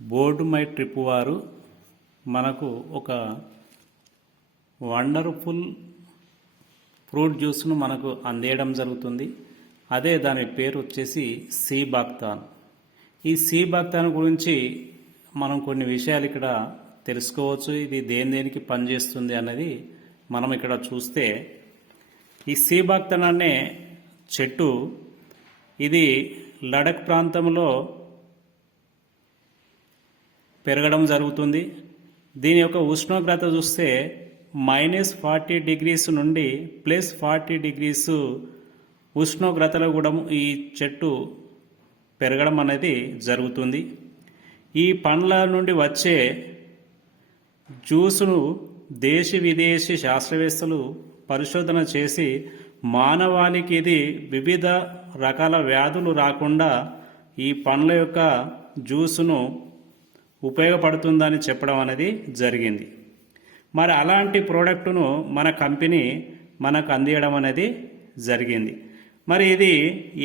Board my trip వారు మనకు ఒక వండర్ఫుల్ ఫ్రూట్ జ్యూస్ను మనకు అందేయడం జరుగుతుంది. అదే దాని పేరు వచ్చేసి సీ బాక్తాన్. ఈ సీ బాక్తాన్ గురించి మనం కొన్ని విషయాలు ఇక్కడ తెలుసుకోవచ్చు. ఇది దేనికి పనిచేస్తుంది అన్నది మనం ఇక్కడ చూస్తే, ఈ సీ బాక్తాన్ అనే చెట్టు ఇది లడఖ్ ప్రాంతంలో పెరగడం జరుగుతుంది. దీని యొక్క ఉష్ణోగ్రత చూస్తే -40 డిగ్రీస్ నుండి +40 డిగ్రీస్ ఉష్ణోగ్రతలో కూడా ఈ చెట్టు పెరగడం అనేది జరుగుతుంది. ఈ పండ్ల నుండి వచ్చే జ్యూసును దేశీ విదేశీ శాస్త్రవేత్తలు పరిశోధన చేసి మానవాళికి ఇది వివిధ రకాల వ్యాధులు రాకుండా ఈ పండ్ల యొక్క జ్యూసును ఉపయోగపడుతుందని చెప్పడం అనేది జరిగింది. మరి అలాంటి ప్రోడక్టును మన కంపెనీ మనకు అందియడం అనేది జరిగింది. మరి ఇది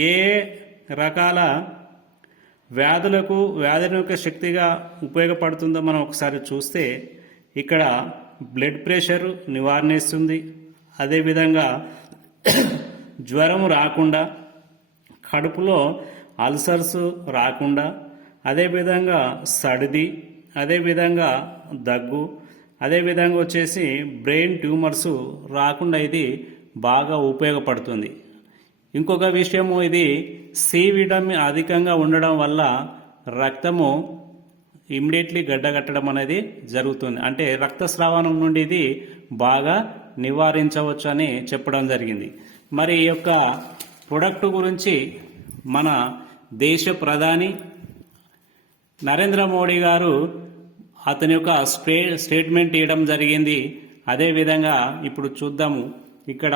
ఏ రకాల వ్యాధులకు శక్తిగా ఉపయోగపడుతుందో మనం ఒకసారి చూస్తే, ఇక్కడ బ్లడ్ ప్రెషర్ నివారణిస్తుంది. అదేవిధంగా జ్వరం రాకుండా, కడుపులో అల్సర్స్ రాకుండా, అదేవిధంగా సర్ది, అదేవిధంగా దగ్గు, అదేవిధంగా వచ్చేసి బ్రెయిన్ ట్యూమర్స్ రాకుండా ఇది బాగా ఉపయోగపడుతుంది. ఇంకొక విషయము, ఇది సి విటమిన్ అధికంగా ఉండడం వల్ల రక్తము ఇమ్మీడియట్లీ గడ్డగట్టడం అనేది జరుగుతుంది. అంటే రక్తస్రావణం నుండి ఇది బాగా నివారించవచ్చు అని చెప్పడం జరిగింది. మరి ఈ యొక్క ప్రొడక్ట్ గురించి మన దేశ ప్రధాని నరేంద్ర మోడీ గారు అతని యొక్క స్టేట్మెంట్ ఇవ్వడం జరిగింది. అదేవిధంగా ఇప్పుడు చూద్దాము. ఇక్కడ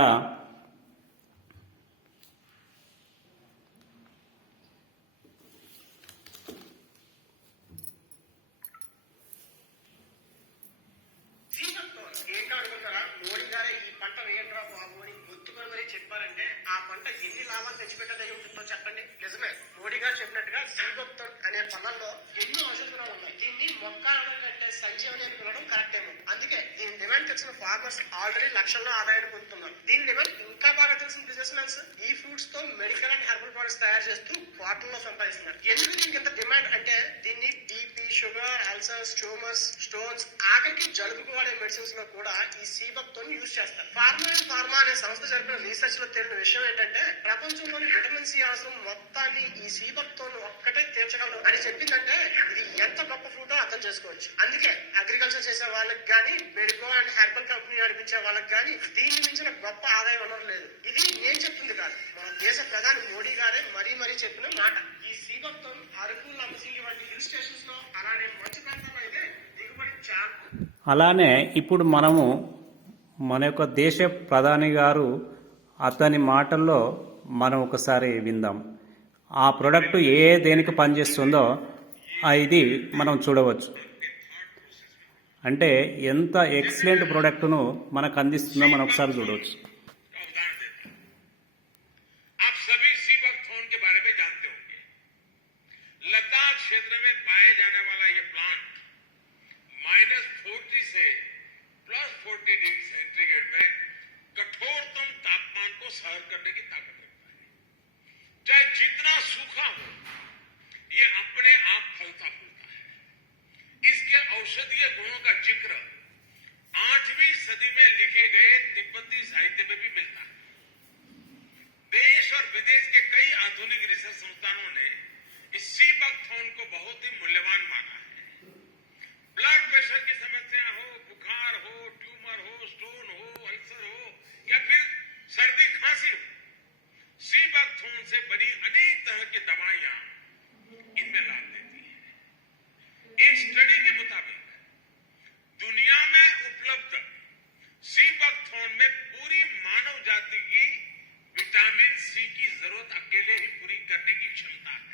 చెప్పారంటే ఆ పంట ఎన్ని లాభాలు తెచ్చిపెట్టదై ఉంటుందో చెప్పండి. నిజమే, మోడీ గారు చెప్పినట్టుగా సీబక్తోన్ అనే పళ్ళల్లో ఎన్నో ఔషధ గుణాలు ఉన్నాయి. దీన్ని మొక్క అనడం కంటే సంజీవని అని పిలవడం కరెక్ట్ ఏమో. అందుకే దీని డిమాండ్ తెలిసిన ఫార్మర్స్ ఆల్రెడీ లక్షల్లో ఆదాయాన్ని పొందుతున్నారు. దీని డిమాండ్ ఇంకా బాగా తెలిసిన బిజినెస్ మెన్స్ ఈ ఫ్రూట్స్ తో మెడికల్ అండ్ హెర్బల్ ప్రొడక్ట్స్ తయారు చేస్తూ క్వార్టర్లో సంపాదిస్తున్నారు. ఎందుకు దీనికి ఇంత డిమాండ్ అంటే, దీన్ని BP, sugar, ulcers, tumours, stones, ఆఖరికి జలుబుకు వాడే మెడిసిన్స్ లో కూడా ఈ సీబక్తోన్ యూజ్ చేస్తారు. ఫార్మా అనే సంస్థ జరిపిన రీసెర్చ్ లో తేలిన విషయం ఏంటంటే, ప్రపంచంలోని విటమిన్ సి అవసరం మొత్తాన్ని ఈ సీబక్తోన్ ఒక్కటే తీర్చగలదు అని చెప్పిందంటే ఇది ఎంత గొప్ప ఫ్రూటో అర్థం చేసుకోవచ్చు. అందుకే అగ్రికల్చర్ చేసే వాళ్ళకి కానీ, మెడికో అండ్ హెర్బల్ కంపెనీ నడిపించే వాళ్ళకి కానీ దీన్ని మించిన గొప్ప ఆదాయ వనరు లేదు. ఇది నేను చెప్తుంది కాదు, మన దేశ ప్రధాని మోడీ గారే మరీ చెప్పిన మాట. ఈ సీబక్తోన్ అరకు, లంబసింగి వంటి హిల్ స్టేషన్స్ లో, అలానే మంచు ప్రాంతాల్లో అయితే దిగుబడి చాలా. అలానే ఇప్పుడు మనము మన యొక్క దేశ ప్రధాని గారు అతని మాటల్లో మనం ఒకసారి విందాం. ఆ ప్రోడక్ట్ దేనికి పనిచేస్తుందో ఇది మనం చూడవచ్చు. అంటే ఎంత ఎక్సలెంట్ ప్రోడక్ట్ను మనకు అందిస్తుందో మనం ఒకసారి చూడవచ్చు. लद्दाख क्षेत्र में पाए जाने वाला ये प्लांट -40 से +40 डिग्री सेंटीग्रेड में कठोरतम तापमान को सहन करने की ताकत रखता है. चाहे जितना सूखा हो, ये अपने आप फलता फूलता है. इसके औषधीय गुणों का जिक्र 8वीं सदी में लिखे गए तिब्बती साहित्य में भी मिलता है. देश और विदेश के कई आधुनिक रिसर्च संस्थानों ने इस सीबक्थोन को बहुत ही मूल्यवान माना है. ब्लड प्रेशर की समस्या हो, बुखार हो, ट्यूमर हो, स्टोन हो, अल्सर हो या फिर सर्दी खांसी हो, सीबक्थोन से बनी अनेक तरह की दवाइयां इनमें लाभ देती है. एक स्टडी के मुताबिक दुनिया में उपलब्ध सीबक्थोन में पूरी मानव जाति की विटामिन सी की जरूरत अकेले ही पूरी करने की क्षमता है.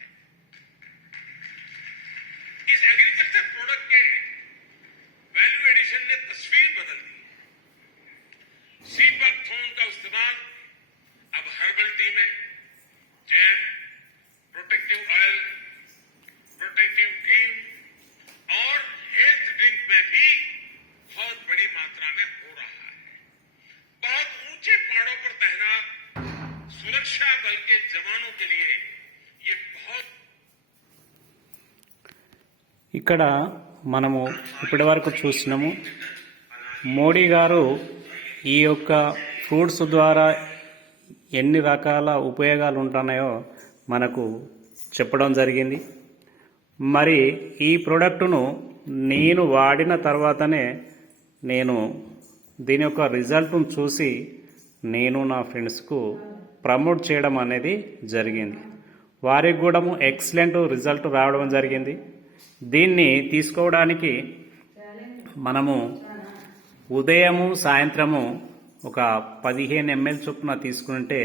ఇక్కడ మనము ఇప్పటి వరకు చూసినాము మోడీ గారు ఈ యొక్క ఫ్రూట్స్ ద్వారా ఎన్ని రకాల ఉపయోగాలు ఉంటున్నాయో మనకు చెప్పడం జరిగింది. మరి ఈ ప్రోడక్టును నేను వాడిన తర్వాతనే నేను దీని యొక్క రిజల్ట్ను చూసి నేను నా ఫ్రెండ్స్కు ప్రమోట్ చేయడం అనేది జరిగింది. వారికి కూడా ఎక్సలెంట్ రిజల్ట్ రావడం జరిగింది. దీన్ని తీసుకోవడానికి మనము ఉదయము సాయంత్రము ఒక 15 ml చొప్పున తీసుకుంటే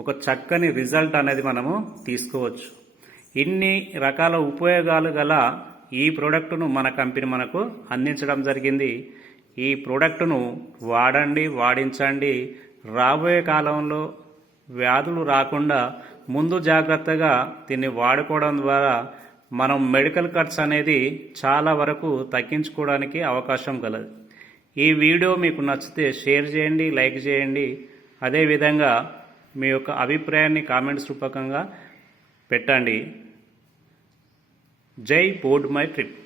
ఒక చక్కని రిజల్ట్ అనేది మనము తీసుకోవచ్చు. ఇన్ని రకాల ఉపయోగాలు గల ఈ ప్రోడక్టును మన కంపెనీ మనకు అందించడం జరిగింది. ఈ ప్రోడక్టును వాడండి, వాడించండి. రాబోయే కాలంలో వ్యాధులు రాకుండా ముందు జాగ్రత్తగా దీన్ని వాడుకోవడం ద్వారా మనం మెడికల్ ఖర్చు అనేది చాలా వరకు తగ్గించుకోవడానికి అవకాశం కలదు. ఈ వీడియో మీకు నచ్చితే షేర్ చేయండి, లైక్ చేయండి. అదేవిధంగా మీ యొక్క అభిప్రాయాన్ని కామెంట్స్ రూపకంగా పెట్టండి. జై బోర్డ్ మై ట్రిప్.